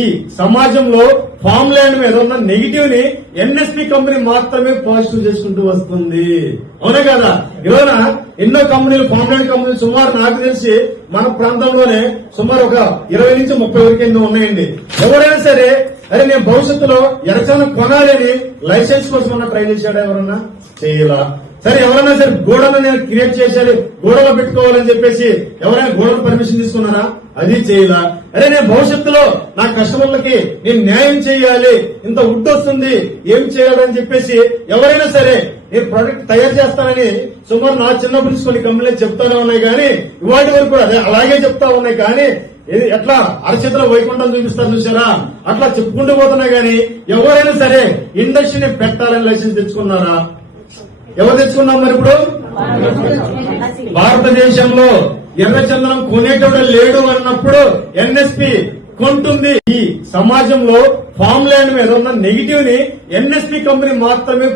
ఈ సమాజంలో farm land మీద ఉన్న నెగిటివ్ ని ఎన్ఎస్పి కంపెనీ మాత్రమే పాజిటివ్ చేసుకుంటూ వస్తుంది. అవునా కదా? ఇవాళ ఎన్నో కంపెనీలు, ఫామ్ ల్యాండ్ కంపెనీలు సుమారు నాకు తెలిసి మన ప్రాంతంలోనే సుమారు ఒక 20 నుంచి 30 వరకు ఎన్నో ఉన్నాయండి. ఎవరైనా సరే అరే నేను భవిష్యత్తులో ఎరచన కొనాలని లైసెన్స్ కోసం ట్రై చేశాడా? ఎవరన్నా చేయాల? సరే ఎవరైనా సరే గోడలు నేను క్రియేట్ చేసేది, గోడలో పెట్టుకోవాలని చెప్పేసి ఎవరైనా గోడలు పర్మిషన్ తీసుకున్నారా? అది చేయాల? అరే నేను భవిష్యత్తులో నా కస్టమర్లకి నేను న్యాయం చేయాలి, ఇంత వుడ్ వస్తుంది, ఏం చేయాలని చెప్పేసి ఎవరైనా సరే నేను ప్రొడక్ట్ తయారు చేస్తానని సుమారు నా చిన్నప్పటి నుంచి కొన్ని కంపెనీలు చెప్తానే ఉన్నాయి, కానీ ఇవాటి వరకు కూడా అదే అలాగే చెప్తా ఉన్నాయి. కానీ ఎట్లా అరచేతిలో వైకుంఠం చూపిస్తారు చూసారా? అట్లా చెప్పుకుంటూ పోతున్నాయి. కానీ ఎవరైనా సరే ఇండస్ట్రీని పెట్టాలని లైసెన్స్ తెచ్చుకున్నారా? ఎవరు తెచ్చుకున్నాం? మరి ఇప్పుడు భారతదేశంలో ఎర్రచందనం కొనేటోడు లేడు అన్నప్పుడు ఎన్ఎస్పి కొంటుంది. ఈ సమాజంలో ఫామ్ ల్యాండ్ మీద ఉన్న నెగిటివ్ ని ఎన్ఎస్పి కంపెనీ మాత్రమే